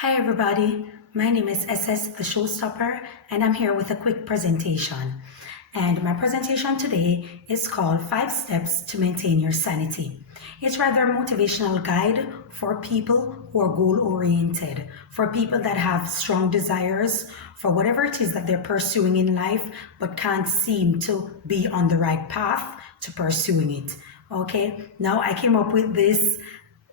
Hi everybody, my name is SS the Showstopper and I'm here with a quick presentation. And my presentation today is called 5 Steps to Maintain Your Sanity. It's rather a motivational guide for people who are goal-oriented, for people that have strong desires for whatever it is that they're pursuing in life but can't seem to be on the right path to pursuing it. Okay, now I came up with this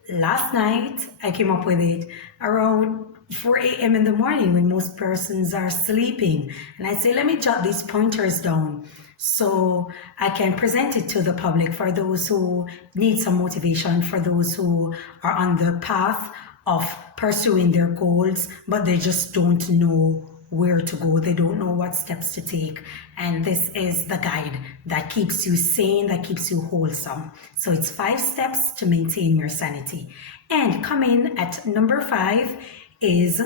last night. I came up with it around 4 a.m. in the morning when most persons are sleeping. And I say, let me jot these pointers down so I can present it to the public for those who need some motivation, for those who are on the path of pursuing their goals, but they just don't know where to go. They don't know what steps to take. And this is the guide that keeps you sane, that keeps you wholesome. So it's 5 steps to maintain your sanity. And coming at number 5 is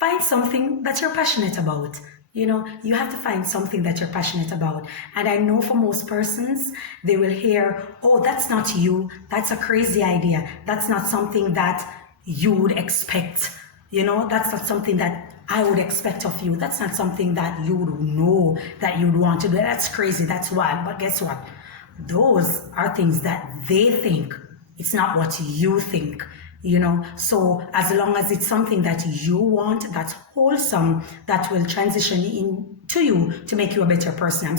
find something that you're passionate about. You know, you have to find something that you're passionate about. And I know for most persons, they will hear, oh, that's not you. That's a crazy idea. That's not something that you would expect. You know, that's not something that I would expect of you. That's not something that you would know that you'd want to do. That's crazy. That's wild. But guess what? Those are things that they think. It's not what you think, you know. So as long as it's something that you want, that's wholesome, that will transition into you to make you a better person,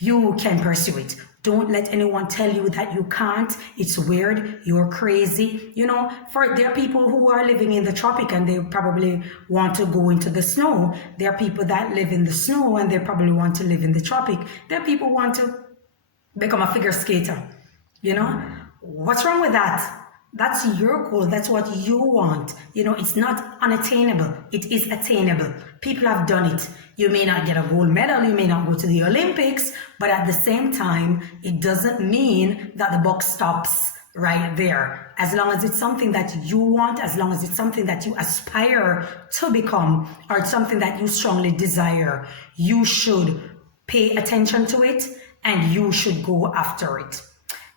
you can pursue it. Don't let anyone tell you that you can't. It's weird. You're crazy. You know, there are people who are living in the tropic and they probably want to go into the snow. There are people that live in the snow and they probably want to live in the tropic. There are people who want to become a figure skater. You know, what's wrong with that? That's your goal. That's what you want. You know, it's not unattainable. It is attainable. People have done it. You may not get a gold medal. You may not go to the Olympics. But at the same time, it doesn't mean that the buck stops right there. As long as it's something that you want, as long as it's something that you aspire to become, or something that you strongly desire, you should pay attention to it and you should go after it.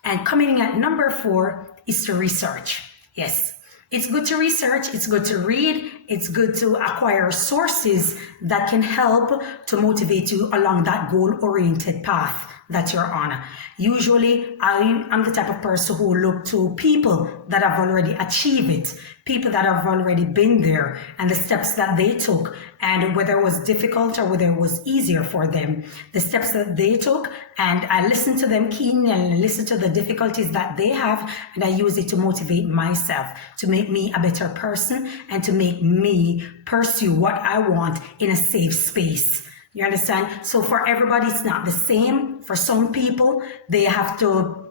And coming in at number 4 is to research. Yes, it's good to research, it's good to read, it's good to acquire sources that can help to motivate you along that goal-oriented path that you're on. Usually, I'm the type of person who look to people that have already achieved it, people that have already been there, and the steps that they took, and whether it was difficult or whether it was easier for them, the steps that they took, and I listen to them keenly and listen to the difficulties that they have, and I use it to motivate myself, to make me a better person, and to make me pursue what I want in a safe space. You understand? So for everybody, it's not the same. For some people, they have to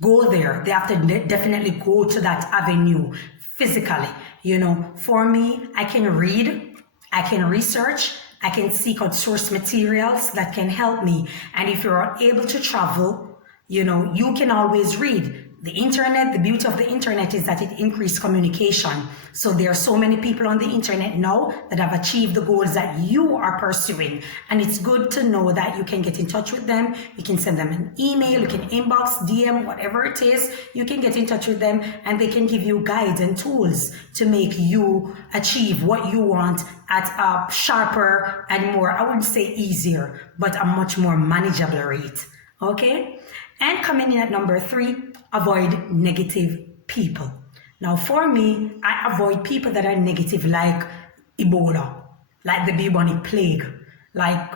go there. They have to definitely go to that avenue physically. You know, for me, I can read, I can research, I can seek out source materials that can help me. And if you're able to travel, you know, you can always read. The internet, the beauty of the internet is that it increases communication. So there are so many people on the internet now that have achieved the goals that you are pursuing. And it's good to know that you can get in touch with them. You can send them an email, you can inbox, DM, whatever it is. You can get in touch with them and they can give you guides and tools to make you achieve what you want at a sharper and more, I wouldn't say easier, but a much more manageable rate. Okay? And coming in at number 3, avoid negative people. Now for me, I avoid people that are negative, like Ebola, like the bubonic plague, like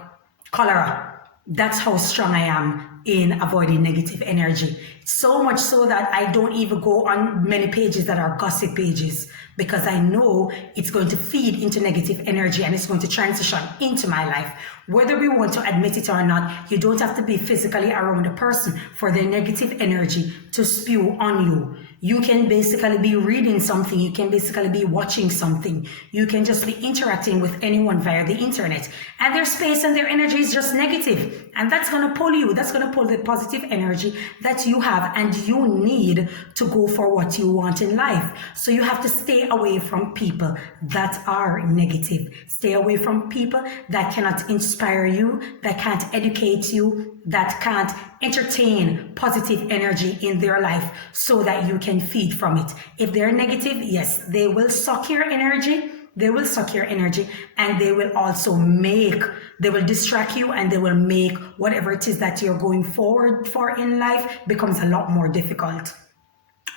cholera. That's how strong I am in avoiding negative energy. So much so that I don't even go on many pages that are gossip pages, because I know it's going to feed into negative energy and it's going to transition into my life. Whether we want to admit it or not, you don't have to be physically around a person for the negative energy to spew on you. You can basically be reading something, you can basically be watching something, you can just be interacting with anyone via the internet, and their space and their energy is just negative, and that's going to pull you, that's going to pull the positive energy that you have have and you need to go for what you want in life. So you have to stay away from people that are negative. Stay away from people that cannot inspire you, that can't educate you, that can't entertain positive energy in their life so that you can feed from it. If they're negative, yes, they will suck your energy. They will suck your energy, and they will also they will distract you, and they will make whatever it is that you're going forward for in life becomes a lot more difficult.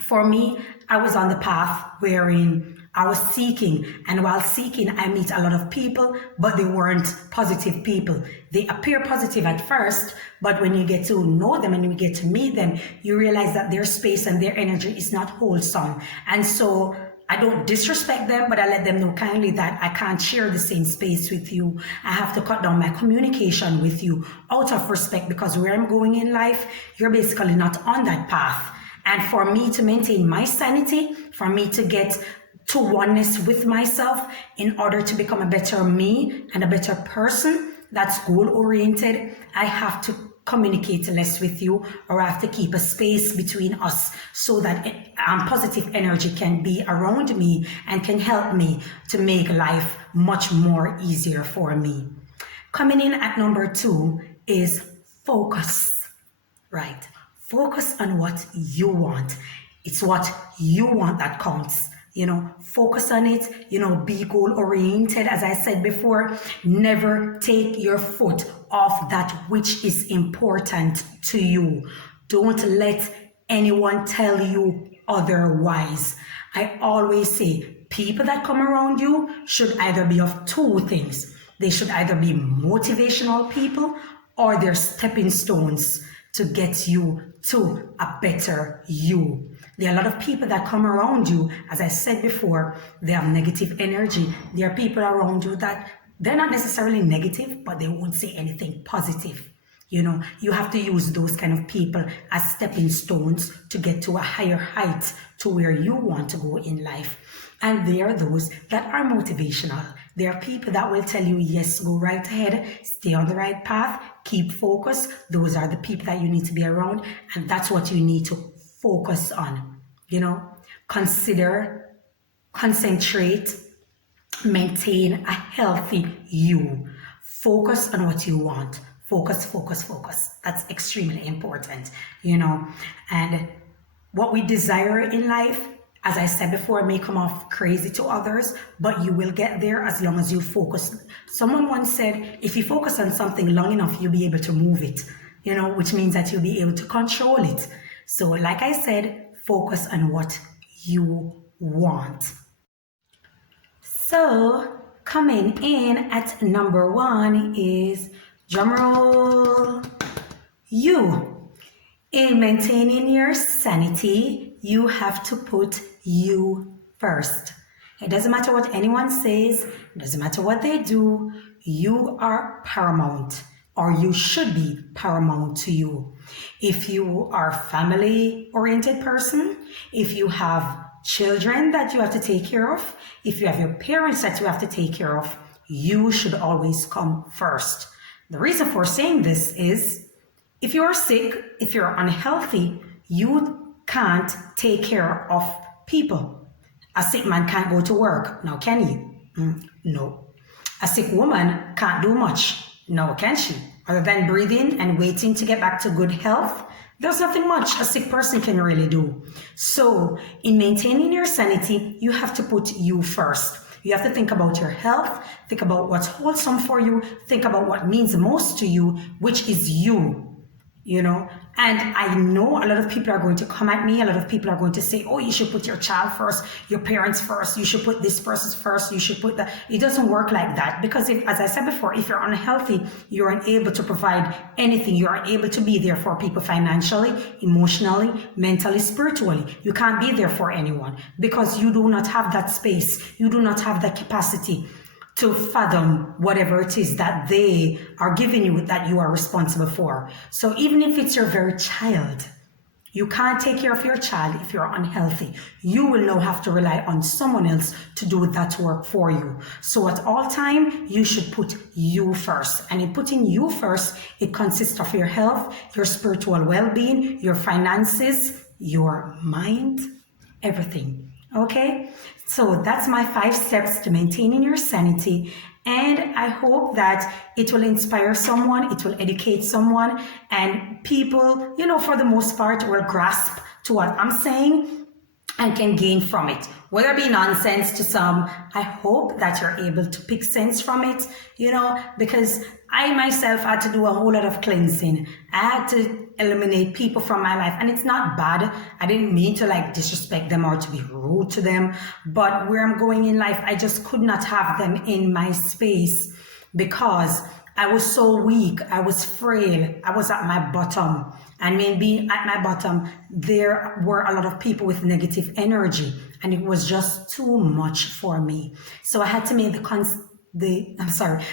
For me, I was on the path wherein I was seeking, and while seeking, I meet a lot of people, but they weren't positive people. They appear positive at first, but when you get to know them and you get to meet them, you realize that their space and their energy is not wholesome. And so I don't disrespect them, but I let them know kindly that I can't share the same space with you. I have to cut down my communication with you out of respect, because where I'm going in life, you're basically not on that path. And for me to maintain my sanity, for me to get to oneness with myself in order to become a better me and a better person that's goal-oriented, I have to communicate less with you, or I have to keep a space between us so that positive energy can be around me and can help me to make life much more easier for me. Coming in at number 2 is focus, right? Focus on what you want. It's what you want that counts. Focus on it, be goal oriented. As I said before, never take your foot off that which is important to you. Don't let anyone tell you otherwise. I always say people that come around you should either be of 2 things. They should either be motivational people, or they're stepping stones to get you to a better you. There are a lot of people that come around you, as I said before, they have negative energy. There are people around you that they're not necessarily negative, but they won't say anything positive. You have to use those kind of people as stepping stones to get to a higher height, to where you want to go in life. And there are those that are motivational. There are people that will tell you, yes, go right ahead, stay on the right path, keep focused. Those are the people that you need to be around, and that's what you need to focus on. Consider, concentrate, maintain a healthy you. Focus on what you want. Focus, focus, focus. That's extremely important, and what we desire in life, as I said before, may come off crazy to others, but you will get there as long as you focus. Someone once said, if you focus on something long enough, you'll be able to move it, which means that you'll be able to control it. So like I said, focus on what you want. So coming in at number 1 is, drumroll, you. In maintaining your sanity, you have to put you first. It doesn't matter what anyone says, it doesn't matter what they do, you are paramount, or you should be paramount to you. If you are a family-oriented person, if you have children that you have to take care of, if you have your parents that you have to take care of, you should always come first. The reason for saying this is, if you're sick, if you're unhealthy, you can't take care of people. A sick man can't go to work. Now, can he? No. A sick woman can't do much. No, can she? Other than breathing and waiting to get back to good health, there's nothing much a sick person can really do. So, in maintaining your sanity, you have to put you first. You have to think about your health, think about what's wholesome for you, think about what means most to you, which is you. And I know a lot of people are going to come at me. A lot of people are going to say, oh, you should put your child first, your parents first, you should put this person first, you should put that. It doesn't work like that, because as I said before, if you're unhealthy, you're unable to provide anything. You aren't able to be there for people financially, emotionally, mentally, spiritually. You can't be there for anyone because you do not have that space. You do not have that capacity to fathom whatever it is that they are giving you that you are responsible for. So even if it's your very child, You can't take care of your child if you're unhealthy. You will now have to rely on someone else to do that work for you. So at all time, you should put you first. And in putting you first, it consists of your health, your spiritual well-being, your finances, your mind, everything. Okay, so that's my 5 steps to maintaining your sanity, and I hope that it will inspire someone, it will educate someone, and people, for the most part, will grasp to what I'm saying and can gain from it. Whether it be nonsense to some, I hope that you're able to pick sense from it, because I myself had to do a whole lot of cleansing. I had to eliminate people from my life, and it's not bad. I didn't mean to disrespect them or to be rude to them, but where I'm going in life, I just could not have them in my space because I was so weak, I was frail, I was at my bottom. And when being at my bottom, there were a lot of people with negative energy, and it was just too much for me. So I had to make I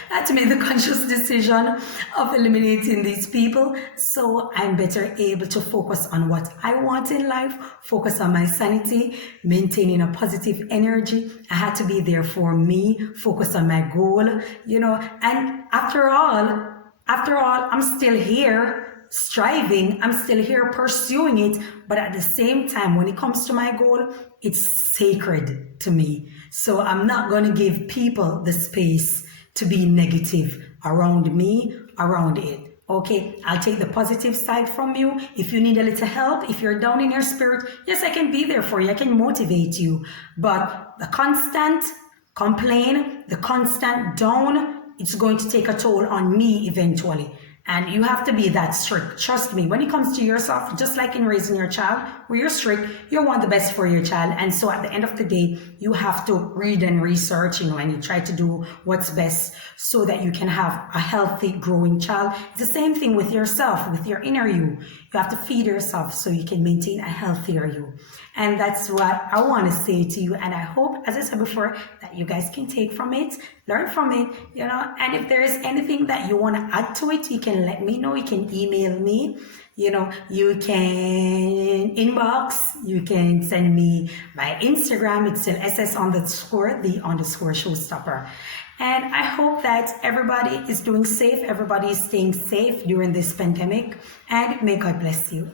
had to make the conscious decision of eliminating these people, so I'm better able to focus on what I want in life, focus on my sanity, maintaining a positive energy. I had to be there for me, focus on my goal, and after all, I'm still here striving, I'm still here pursuing it, but at the same time, when it comes to my goal, it's sacred to me. So I'm not going to give people the space to be negative around me, around it. Okay, I'll take the positive side from you. If you need a little help, if you're down in your spirit, yes, I can be there for you. I can motivate you. But the constant complain, the constant down, it's going to take a toll on me eventually. And you have to be that strict. Trust me, when it comes to yourself, just like in raising your child, where you're strict, you want the best for your child. And so at the end of the day, you have to read and research, and you try to do what's best so that you can have a healthy, growing child. It's the same thing with yourself, with your inner you. You have to feed yourself so you can maintain a healthier you. And that's what I want to say to you. And I hope, as I said before, that you guys can take from it, learn from it, and if there is anything that you want to add to it, you can let me know. You can email me, you can inbox, you can send me by Instagram. It's still @the_showstopper. And I hope that everybody is doing safe, everybody is staying safe during this pandemic, and may God bless you.